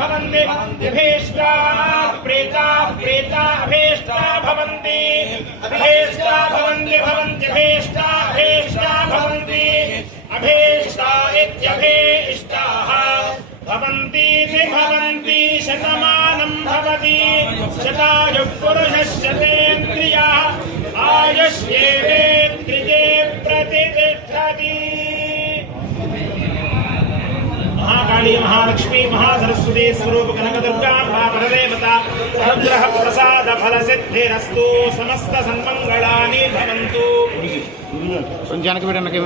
भवन्ति अभीष्टा प्रेता प्रेता अभीष्टा भवन्ति अभीष्टा भवन्ति भवन्ति अभीष्टा अभीष्टा भवन्ति अभीष्टा इत्यभीष्टाः भवन्ति भवन्ति शतमानं भवति शतायुः पुरुषश्शतेन्द्रियः आयुष्येवेन्द्रिये प्रतिष्ठति। महाकाली महालक्ष्मी महासरस्वती स्वरूप कनकदुर्गा महापरदेवता अनुग्रह प्रसाद फल सिद्धिरस्तु समस्त सन्मंगलानि भवन्तु। जानकी बेटा नके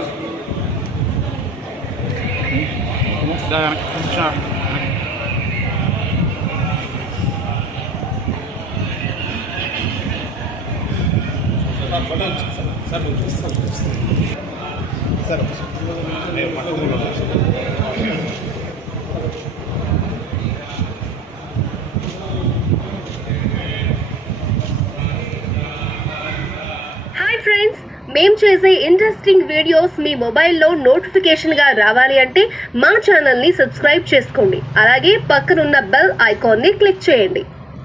హాయ్ ఫ్రెండ్స్, మేము చేసే ఇంట్రెస్టింగ్ వీడియోస్ మీ మొబైల్లో నోటిఫికేషన్గా రావాలి అంటే మా ఛానల్ని సబ్స్క్రైబ్ చేసుకోండి. అలాగే పక్కనున్న బెల్ ఐకాన్ని క్లిక్ చేయండి.